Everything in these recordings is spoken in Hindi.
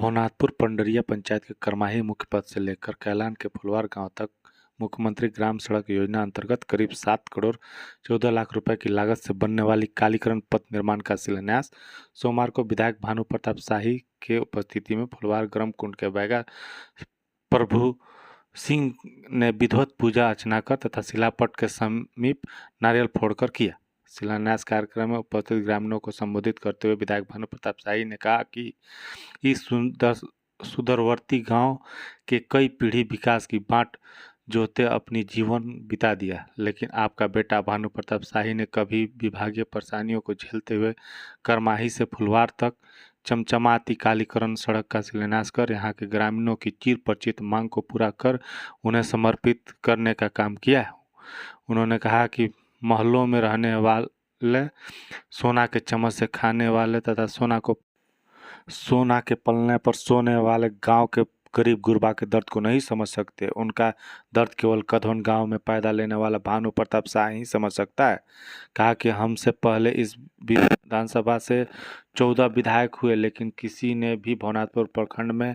भवनाथपुर पंडरिया पंचायत के करमाही मुख्य पथ से लेकर कैलान के फुलवार गांव तक मुख्यमंत्री ग्राम सड़क योजना अंतर्गत करीब 7 करोड़ 14 लाख रुपए की लागत से बनने वाली कालीकरण पथ निर्माण का शिलान्यास सोमवार को विधायक भानु प्रताप शाही के उपस्थिति में फुलवार ग्राम कुंड के बैगा प्रभु सिंह ने विधिवत पूजा अर्चना कर तथा शिलापट के समीप नारियल फोड़कर किया। शिलान्यास कार्यक्रम में उपस्थित ग्रामीणों को संबोधित करते हुए विधायक भानु प्रताप शाही ने कहा कि इस सुदूरवर्ती गांव के कई पीढ़ी विकास की बाट जोते अपनी जीवन बिता दिया, लेकिन आपका बेटा भानु प्रताप शाही ने कभी विभागीय परेशानियों को झेलते हुए करमाही से फुलवार तक चमचमाती कालीकरण सड़क का शिलान्यास कर यहां के ग्रामीणों की चिर परिचित मांग को पूरा कर उन्हें समर्पित करने का काम किया है। उन्होंने कहा कि महलों में रहने वाले, सोना के चम्मच से खाने वाले तथा सोना के पलने पर सोने वाले गांव के गरीब गुरबा के दर्द को नहीं समझ सकते। उनका दर्द केवल कधवन गांव में पैदा लेने वाला भानु प्रताप शाही ही समझ सकता है। कहा कि हमसे पहले इस विधानसभा से 14 विधायक हुए, लेकिन किसी ने भी भवनाथपुर प्रखंड में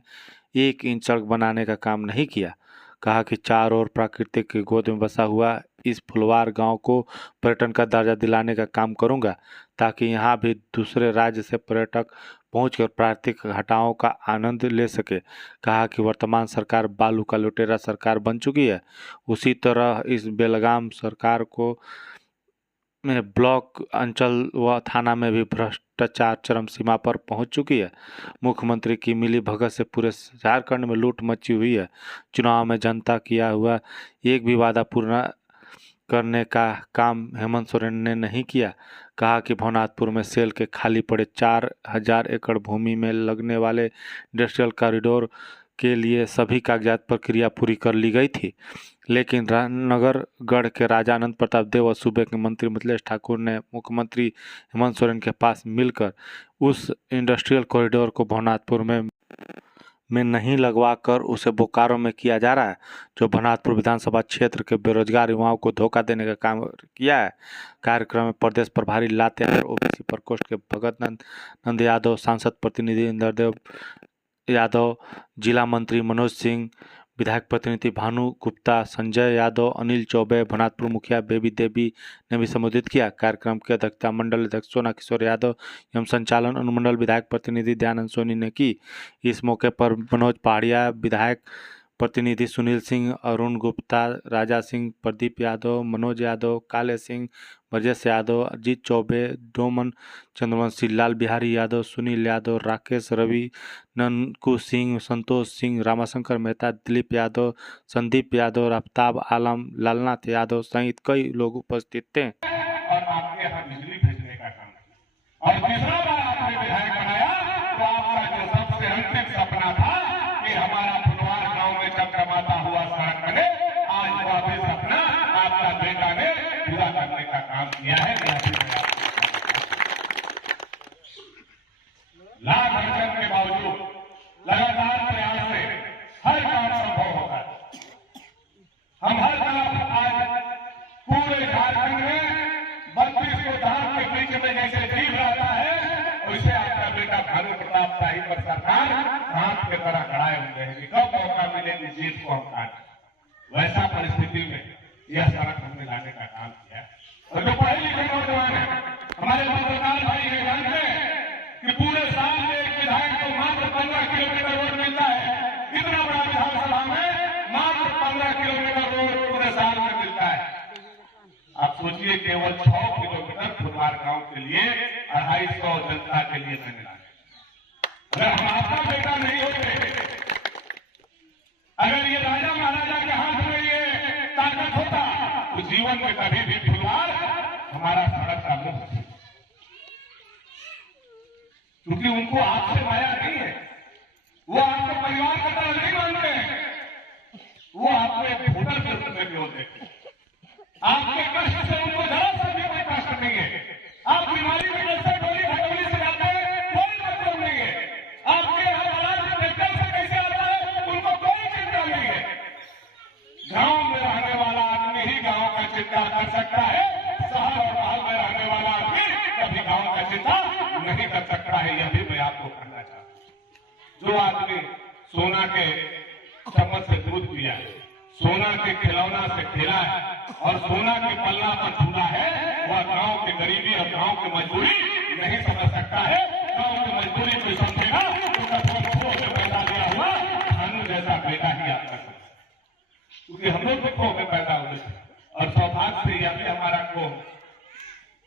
1 इंच सड़क बनाने का काम नहीं किया। कहा कि चारों ओर प्राकृतिक की गोद में बसा हुआ इस फुलवार गांव को पर्यटन का दर्जा दिलाने का काम करूंगा, ताकि यहां भी दूसरे राज्य से पर्यटक पहुंचकर प्राकृतिक घटाओं का आनंद ले सके। कहा कि वर्तमान सरकार बालू का लुटेरा सरकार बन चुकी है, उसी तरह इस बेलगाम सरकार को में ब्लॉक, अंचल व थाना में भी भ्रष्टाचार चरम सीमा पर पहुंच चुकी है। मुख्यमंत्री की मिली भगत से पूरे झारखंड में लूट मची हुई है। चुनाव में जनता किया हुआ एक भी वादा पूरा करने का काम हेमंत सोरेन ने नहीं किया। कहा कि भवनाथपुर में सेल के खाली पड़े 4000 एकड़ भूमि में लगने वाले इंडस्ट्रियल कॉरिडोर के लिए सभी कागजात प्रक्रिया पूरी कर ली गई थी, लेकिन नगरगढ़ के राजा आनंद प्रताप देव और सूबे के मंत्री मिथिलेश ठाकुर ने मुख्यमंत्री हेमंत सोरेन के पास मिलकर उस इंडस्ट्रियल कॉरिडोर को भवनाथपुर में नहीं लगवा कर उसे बोकारो में किया जा रहा है, जो भवनाथपुर विधानसभा क्षेत्र के बेरोजगार युवाओं को धोखा देने का काम किया है। कार्यक्रम में प्रदेश प्रभारी लातेहार ओबीसी प्रकोष्ठ के भगत नंद यादव, सांसद प्रतिनिधि इंद्रदेव यादव, जिला मंत्री मनोज सिंह, विधायक प्रतिनिधि भानु गुप्ता, संजय यादव, अनिल चौबे, भवनाथपुर मुखिया बेबी देवी ने भी संबोधित किया। कार्यक्रम की अध्यक्षता मंडल अध्यक्ष सोना किशोर यादव एवं संचालन अनुमंडल विधायक प्रतिनिधि दयानंद सोनी ने की। इस मौके पर मनोज पहाड़िया, विधायक प्रतिनिधि सुनील सिंह, अरुण गुप्ता, राजा सिंह, प्रदीप यादव, मनोज यादव, काले सिंह, ब्रजेश यादव, अजीत चौबे, डोमन चंद्रवंशी, लाल बिहारी यादव, सुनील यादव, राकेश रवि, ननकू सिंह, संतोष सिंह, रामाशंकर मेहता, दिलीप यादव, संदीप यादव, आफ्ताब आलम, लालनाथ यादव सहित कई लोग उपस्थित थे। और आपके यहाँ बिजली भेजने का काम, और तीसरा बार आपने विधायक बनाया तो आपका जो सबसे अंतिम सपना था कि हमारा फुलवार गांव में चमचमाता हुआ सड़क बने, आज वह भी सपना आपका बेटा ने पूरा करने का काम किया है। लाख अड़चन के बावजूद लगातार प्रयास से हर काम संभव होगा। हम हर तरफ आज पूरे झारखंड में 32 को धाम के बीच में जैसे जीव रहता है, वैसे आपका बेटा भानु प्रताप शाही पर सरकार सांप के तरह खड़ाए हुए हैं। कब मौका मिलेगी जीत को हम काट, वैसा परिस्थिति में यह सड़क हमने लाने का काम किया। और जो पढ़े लिखे नौजवान है, हमारे पत्रकार भाई ये जानते हैं कि पूरे साल में एक विधायक को मात्र 15 किलोमीटर रोड मिलता है। इतना बड़ा विधानसभा में मात्र 15 किलोमीटर रोड पूरे साल में मिलता है। आप सोचिए, केवल 6 किलोमीटर फुलवार गांव के लिए 250 जनता के लिए मैंने लाया। अगर हम आपका बेटा नहीं होते, अगर ये राजा महाराजा के हाथ में ये ताकत होता, तो जीवन में कभी भी फुलवार हमारा सड़क का मुफ्त, क्योंकि उनको आपसे माया नहीं है, वो आपके परिवार का तरह नहीं मानते हैं, वो आपके वोटर के रूप में भी होते हैं। आपके कष्ट से उनको जरा सा भी कोई कष्ट नहीं है। आप बीमारी में जैसे गोली खटोली से जाते हैं, कोई मतलब नहीं है। आपके हालात ट्रैक्टर से कैसे आता है, उनको कोई चिंता नहीं है। गांव में रहने वाला आदमी ही गांव का चिंता कर सकता है। शहर और महल में रहने वाला आदमी कभी गांव का चिंता नहीं कर सकता है। यह भी मैं आपको कहना चाहता हूं। जो आदमी सोना के चम्मच से दूध पिया है, सोना के खिलौना से खेला है और सोना के पल्ला पर झूला है, वह गांव की गरीबी और गांव की मजबूरी नहीं समझ सकता है। गांव की मजबूरी कोई समझेगा तो में पैदा लिया हुआ भानु जैसा बेटा ही याद कर सकता है, क्योंकि हम लोग खो में पैदा हुए और सौभाग्य से यह भी हमारा खो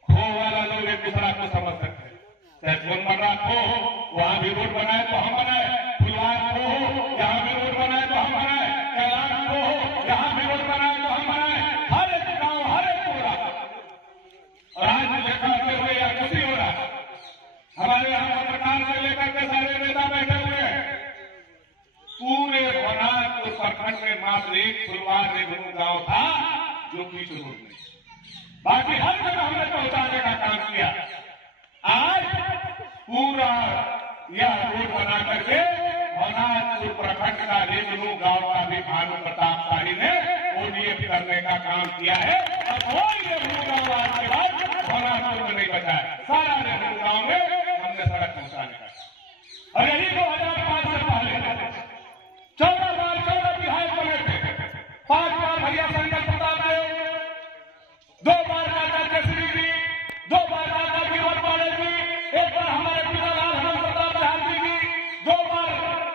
वाला लोग एक दूसरा को समझ सकते हैं। चाहे कौन बना खो वहां भी रोड बनाए तो हम बनाए, फुलवार खो यहाँ भी रोड बनाए तो हम बनाए, कैलाश खो यहाँ भी रोड बनाए तो हम बनाए, हर एक गांव हर एक टोला। और आज देखा हुए या खुशी हो रहा है, हमारे यहाँ पत्रकार से लेकर के सारे नेता बैठे हुए हैं। पूरे बनारपुर प्रखंड में मात्र एक फुलवार रेगुन गांव था जो बीच रोड में, बाकी हर जगह हमने पहुंचाने का काम किया। आज पूरा यह रोड बना करके बनारपुर प्रखंड का रेगुन गांव का भी भानु प्रताप शाही ने ओडीएफ करने का काम किया है और कोई रेगुन गांव आज के बाद बनारपुर में नहीं बचा है, सारा रेगुन गांव में हमने सड़क पहुंचाने का। और यही 2005 से पहले 14 बार विधायक बने थे, 5 बार भैया संजय प्रताप देव, 2 बार दादा केसरी जी, 2 बार दादा गिरवर पाले जी, 1 बार हमारे पिता लाल हनुमान प्रताप झांसी जी, 2 बार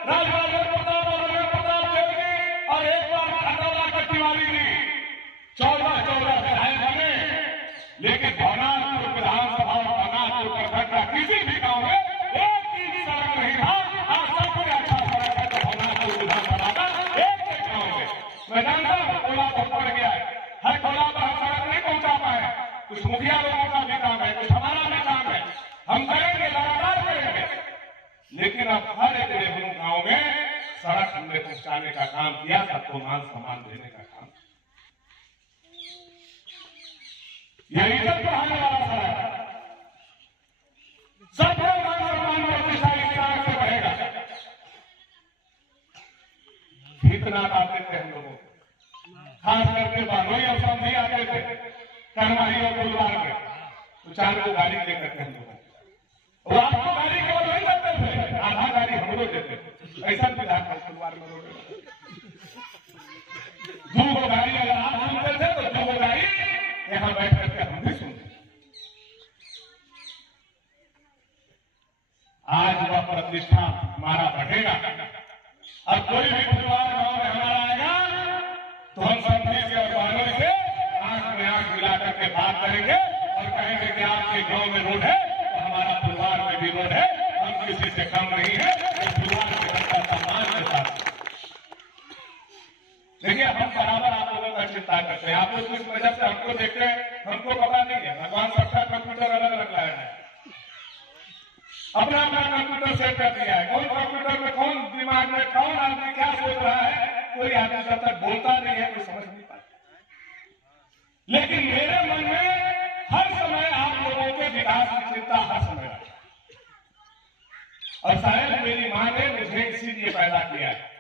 राजराजेंद्र प्रताप और रमेश प्रताप देव जी और 1 बार खंडौला कट्टीवाली जी। 14 विधायक बने, लेकिन बनारपुर विधानसभा और बनारपुर प्रखंड का किसी भी गांव में एक भी सड़क नहीं था। आज सबसे अच्छा सड़क है तो बनारपुर विधानसभा का एक गांव में। मैं जानता हूं टोला बहुत बढ़ गया है, हर टोला पर हम सड़क नहीं पहुंचा पाए, कुछ मुखिया लोगों का भी काम है, कुछ हमारा भी काम है, हम करेंगे, लगातार करेंगे, लेकिन अब हर एक रेगुन गांव में सड़क हमने पहुंचाने का काम किया, सबको मान सम्मान देने का काम। यही तक बढ़ाने वाला सड़क सबको मान सम्मान प्रतिष्ठा इस सड़क से बढ़ेगा। इतना आते थे हम लोगों को, खास करके बानोई और समझी आते थे करमाही और फुलवार में, तो 4 को गाड़ी लेकर के हम लोग, और आपको गाड़ी केवल नहीं देते थे, आधा गाड़ी हम लोग देते थे। ऐसा भी था फुलवार में 2 को गाड़ी अगर आप सुनते थे तो 2 को गाड़ी यहाँ बैठ करके हम भी सुनते। आज वह प्रतिष्ठा हमारा बढ़ेगा और कोई भी फुलवार गांव में हमारा आएगा तो हम समझी से और बानोई से आंख में आंख मिला करके बात करेंगे और कहेंगे कि आपके गांव में रोड है तो हमारा फुलवार में भी रोड है, हम किसी से कम नहीं है, फुलवार के सबका सम्मान के साथ। देखिए हम बराबर आप लोगों का चिंता करते हैं, आप लोग किस वजह से हमको देखते हैं हमको पता नहीं है। भगवान सबका कंप्यूटर अलग अलग लाया है, अपना अपना कंप्यूटर सेट कर दिया है, कौन कंप्यूटर में कौन दिमाग में कौन आदमी क्या सोच रहा है, कोई आदमी जब तक बोलता नहीं है कोई समझ नहीं पाता। लेकिन मेरे मन में हर समय आप लोगों के विकास की चिंता हर समय है, और शायद मेरी मां ने मुझे इसीलिए पैदा किया है।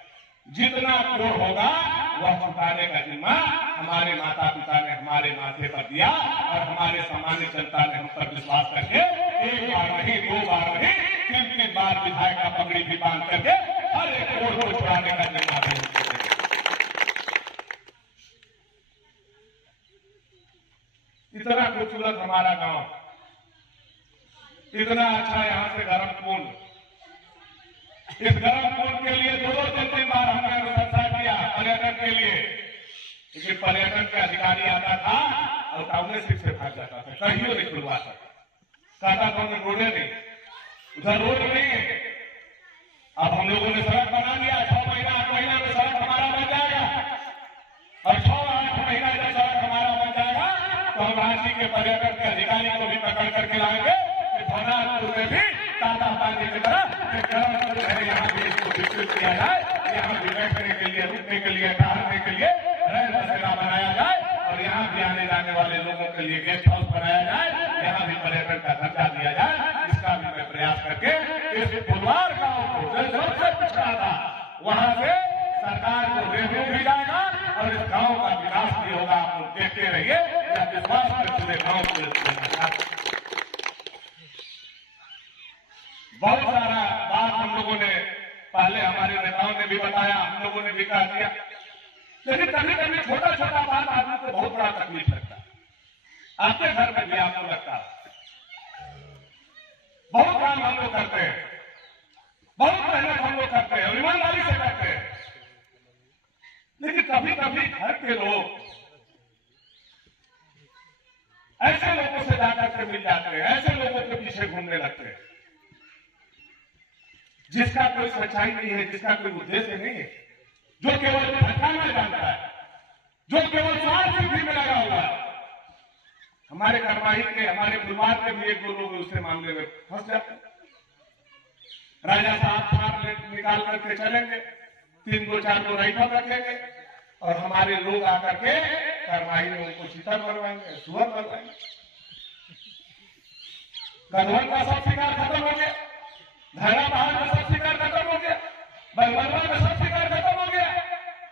जितना क्रोध होगा वह चुकाने का जिम्मा हमारे माता पिता ने हमारे माथे पर दिया और हमारे सामान्य जनता ने हम पर विश्वास करके 1 बार नहीं 2 बार नहीं 3 बार विधायक का पगड़ी भी बांध करके हर एक क्रोध को छुड़ाने का जिम्मा देंगे। इतना खूबसूरत हमारा गांव, इतना अच्छा यहाँ से गर्म कुंड, इस गर्म कुंड के लिए 2-2 3-3 बार हमने अनुशंसा किया पर्यटन के लिए, लेकिन पर्यटन के अधिकारी आता था और टाउनशिप से भाग जाता था, कहीं नहीं खुलवा सकता, कहता था उन्हें रोडे नहीं, उधर रोड नहीं है। अब हम लोगों ने सड़क बना लिया, 6 महीना 8 महीना में सड़क हमारा बन जाएगा, और 6-8 महीना जब सड़क हमारा बन जाएगा तो हम रांची के पर्यटन के अधिकारी को भी पकड़ करके लाएंगे कि बनारपुर में भी टाटा पानी की तरह यहाँ भी इसको विकसित किया जाए, यहाँ भी बैठने के लिए, रुकने के लिए, ठहरने के लिए रेल बसेरा बनाया जाए और यहाँ भी आने जाने वाले लोगों के लिए गेस्ट हाउस बनाया जाए, यहाँ भी पर्यटन का दर्जा दिया जाए। इसका भी मैं प्रयास करके इस फुलवार गांव को जो सबसे पिछड़ा था वहां से सरकार को रेवेन्यू भी जाएगा और इस गांव का विकास भी होगा। आप लोग देखते रहिए, यह विश्वास कर पूरे गांव को बहुत सारा बात हम लोगों ने पहले हमारे नेताओं ने भी बताया, हम लोगों ने भी कह दिया, लेकिन कभी कभी छोटा छोटा बात आदमी को बहुत बड़ा तकलीफ लगता है। आपके घर में भी आपको लगता है। बहुत काम हम लोग करते हैं, बहुत मेहनत हम लोग करते हैं और ईमानदारी से करते हैं, लेकिन कभी कभी घर के लोग ऐसे लोगों से जाकर के मिल जाते हैं, ऐसे लोगों के पीछे घूमने लगते हैं जिसका कोई सच्चाई नहीं है, जिसका कोई उद्देश्य नहीं है, जो केवल भटकाना जानता है, जो केवल स्वार्थ सिद्धि में लगा हुआ है। हमारे कर्माही के, हमारे परिवार के भी एक दो लोग उससे मामले में फंस जाते हैं। राजा साहब हाथ निकाल करके चलेंगे, 3 गो 4 गो राइफल रखेंगे और हमारे लोग आकर के कर्माही में उनको चीता मरवाएंगे, सुअर मरवाएंगे। गढ़वन का सब शिकार खत्म हो गया, धरना पहाड़ का सब शिकार खत्म हो गया, बलवनवा का सब शिकार खत्म हो गया,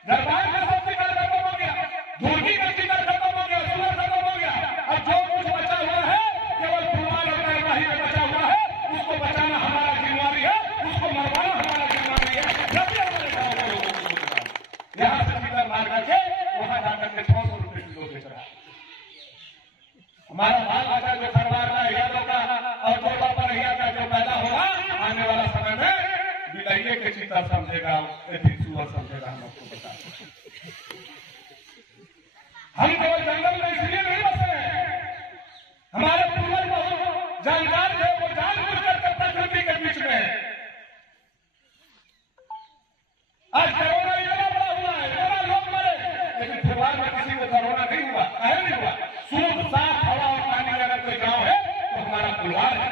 दरबार का सब शिकार खत्म हो गया, धुर्गी का शिकार खत्म हो गया, सुअर खत्म हो गया। अब जो कुछ बचा हुआ है केवल फुलवार और कर्माही में बचा हुआ है, उसको बचाना हमारा जिम्मेवारी है, उसको मरवाना हमारा जिम्मेवारी है। जब भी हमारे गाँव के लोगों को यहाँ से शिकार मार करके वहां जाकर के 600 रुपए किलो बेच रहा है। हमारा बाल बच्चा जो खरवार का यादों का और टोला पर का जो पैदा होगा, आने वाला समय में बिलैये के चीता समझेगा, सुअर समझेगा। हम आपको बता हम केवल जंगल में इसलिए नहीं बसे हैं, हमारे पूर्वज बहुत जानकार थे, वो जानबूझ कर प्रकृति के बीच में। आज कोरोना इतना बड़ा हुआ है, इतना लोग मरे, लेकिन परिवार में किसी को कोरोना नहीं हुआ। कहे नहीं हुआ? शुद्ध साफ हवा और पानी का अगर कोई गांव है तो हमारा परिवार है।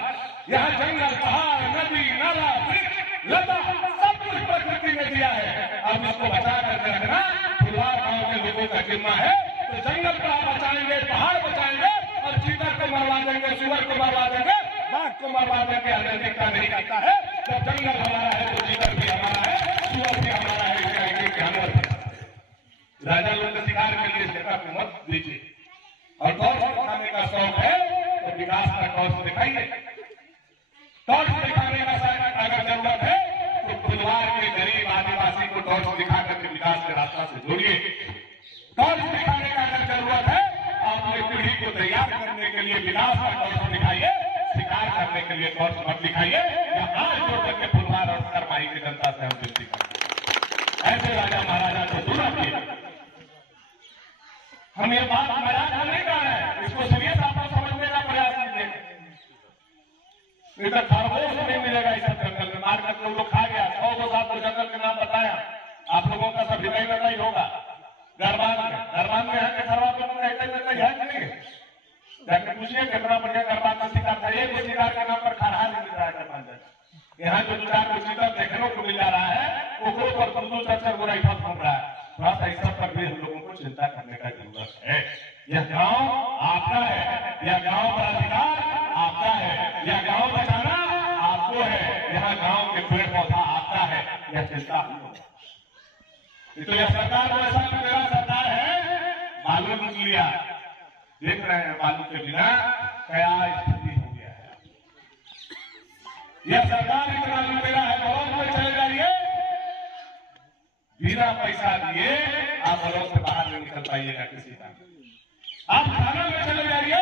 यहाँ जंगल, पहाड़, नदी, नाला, वृक्ष, लता सब कुछ प्रकृति ने दिया है। अब इसको बचा करके रखना परिवार गांव के लोगों का जिम्मा है। तो जंगल को आप बचाएंगे, पहाड़ बचाएंगे और चीता को मरवा देंगे, सुअर को मरवा देंगे, बाघ को मरवा देंगे। अनैतिकता नहीं करता है। जब जंगल हमारा है तो चीता भी हमारा है, सुअर भी हमारा है। राजा लोग के शिकार के लिए जगह को मत दीजिए, और टॉर्च दिखाने का शौक है तो विकास का टॉर्च दिखाइए। टॉर्च दिखाने का अगर जरूरत है तो परिवार के गरीब आदिवासी को टॉर्च दिखा करके विकास के रास्ता से जोड़िए। टॉर्च दिखाने का अगर जरूरत है अपनी पीढ़ी को तैयार करने के लिए विकास का टॉर्च दिखाइए, शिकार करने के लिए टॉर्च मत दिखाइए। हाथ जोड़ करके परिवार और कर्माही की जनता से हम विनती करते हैं, ऐसे राजा महाराजा को दूर रखिए। हम ये बात मजाक में नहीं कर रहे हैं, इसको सीरियस आपको समझने का प्रयास कीजिए। नहीं तो खरगोश नहीं मिलेगा इस जंगल में, मार कर लोग खा गया। 100 जंगल के नाम बताया, आप लोगों का सब हिलाई होगा। गरबान में है कि खरवा है कि नहीं? जाके पूछिए कितना बढ़िया गरबान का शिकार था। एक शिकार के नाम पर खरहा नहीं मिल रहा है गरबान में। यहाँ जो 2-4 को शिकार देखने को मिल जा रहा है, वो पर 2-4 को राइफल घूम रहा है। थोड़ा सा इस पर भी हम लोगों को चिंता करने का जरूरत है। यह गांव आपका है, यह गांव का अधिकार आपका है, यह गांव बचाना आपको है, यहाँ गांव के पेड़ पौधा आपका है। यह चिंता हम लोग, तो यह सरकार ऐसा मेरा सरकार है। बालू लूट लिया, देख रहे हैं बालू के बिना क्या स्थिति हो गया है। यह सरकार इतना लुटेरा है, ब्लॉक में चले जाइए, बिना पैसा दिए आप ब्लॉक से बाहर नहीं निकल पाइएगा किसी का। आप थाना में चले जाइए,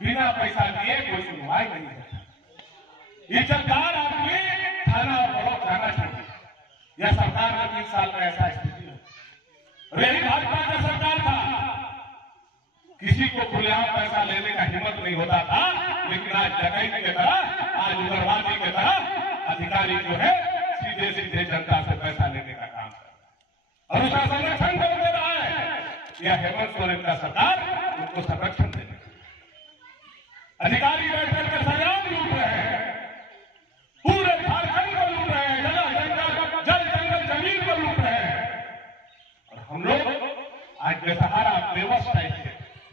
बिना पैसा दिए कोई सुनवाई नहीं करता। इज्जतदार आदमी थाना और ब्लॉक जाना चाहिए। यह सरकार में 3 साल में ऐसा स्थिति है। रही भाजपा का सरकार था, किसी को खुलेआम पैसा लेने का हिम्मत नहीं होता था, लेकिन आज डकैती की तरह, आज उग्रवादी की तरह अधिकारी जो है सीधे सीधे जनता से पैसा लेने का काम कर रहा है और उसका संरक्षण कर दे रहा है। यह हेमंत सोरेन का सरकार उनको संरक्षण देने अधिकारी बैठे